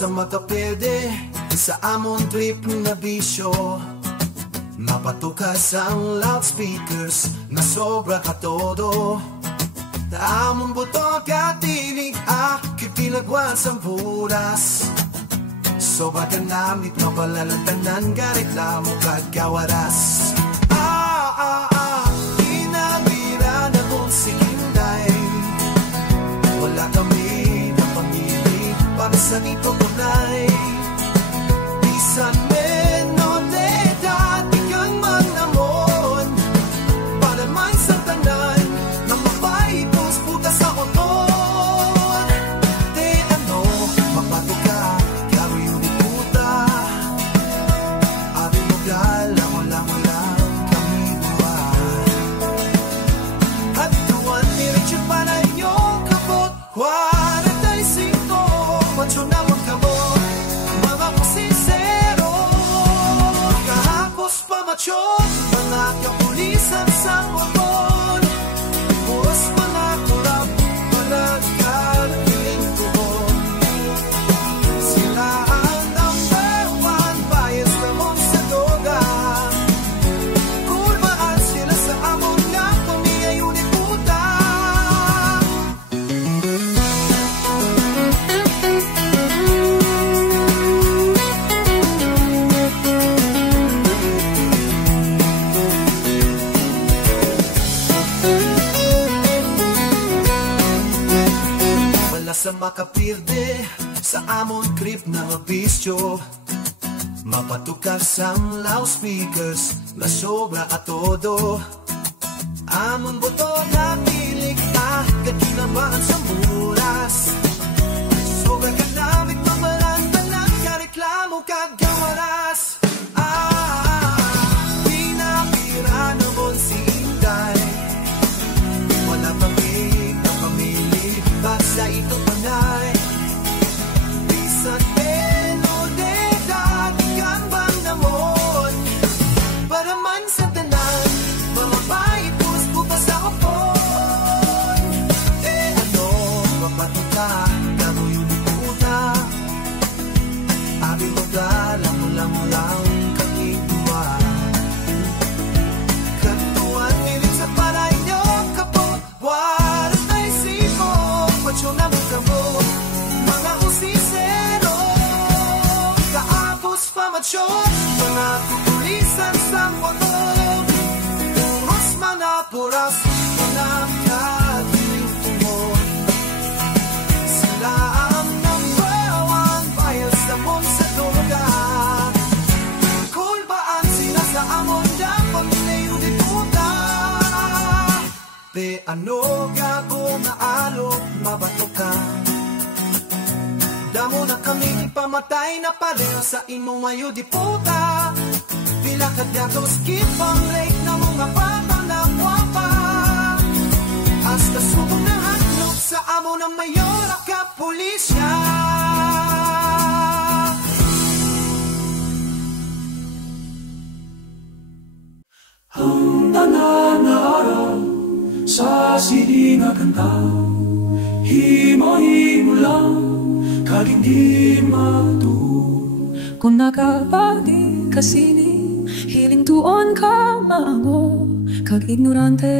sa makapede sa amon trip na bisyo. Mapatukas ang loudspeakers na sobra ka todo. Amon buto katinig pinagwan sa buras. Sobra ka namit no palalantanan ka reklamo kagawaras. Inabira na kung sikinday. Wala kami na pamili para sa dito kunay. Bisan no de dati kang manamon. Para man sa tanan na mapaitos puta sa oton. De ano, mapato ka, kami yung puta. Abi mo gala, wala kami buwan. At tuwan diretso pa na inyong kapot. 45, macho na mong kabot. Mga kusisero, kahapos pa macho. Mga kapulisan sa motor. Buwas pa na kurap, panagkakiling tuhon. Sila ang number one bias na mong sa doga. Kulbaan sila sa amon na kami ay uniputa. Wala sa makapirde sa amon trip na mabistyo. Mapatukas ang loudspeakers na sobra a todo. Amon buto na pilig kakinamaan sa buras. Sobra ka namit mamalantanan ka reklamo kagawaras. Pinapira naman si Inday. Wala pamig na pamili para sa itong panay. Bisan peno de dati kan bang namon. Para man sa tanan, mga bait pus puta sa kapon. Ano, mapatuka, kamo yung puta. Abi mo gala, mulang kakituwa. Katuan milit sa paray nyo kapot. Waras na isipo, macho na mong kabot. Mga usisero, kaapos pa macho. Mga kukulisan sa motor. Puros manapuras, manakakiling tuhon. Sila ang number one bias sa mong sa doga. Kulbaan sila sa amon na pamilay di puta. De ano ka kung maalok mabato ka. Damo na kami ipamatay na pareho sa imo mayo di puta. Pila ka dato skip ang late na mga bata na guwapa. Hasta subong na hatlog sa amo ng mayor ka pulisya. Ang tanan na araw sa siling nga kanta, himo-himo lang kag hindi matuon. Kung nakapagdi kasini, hiling tuon ka maango kag ignorante.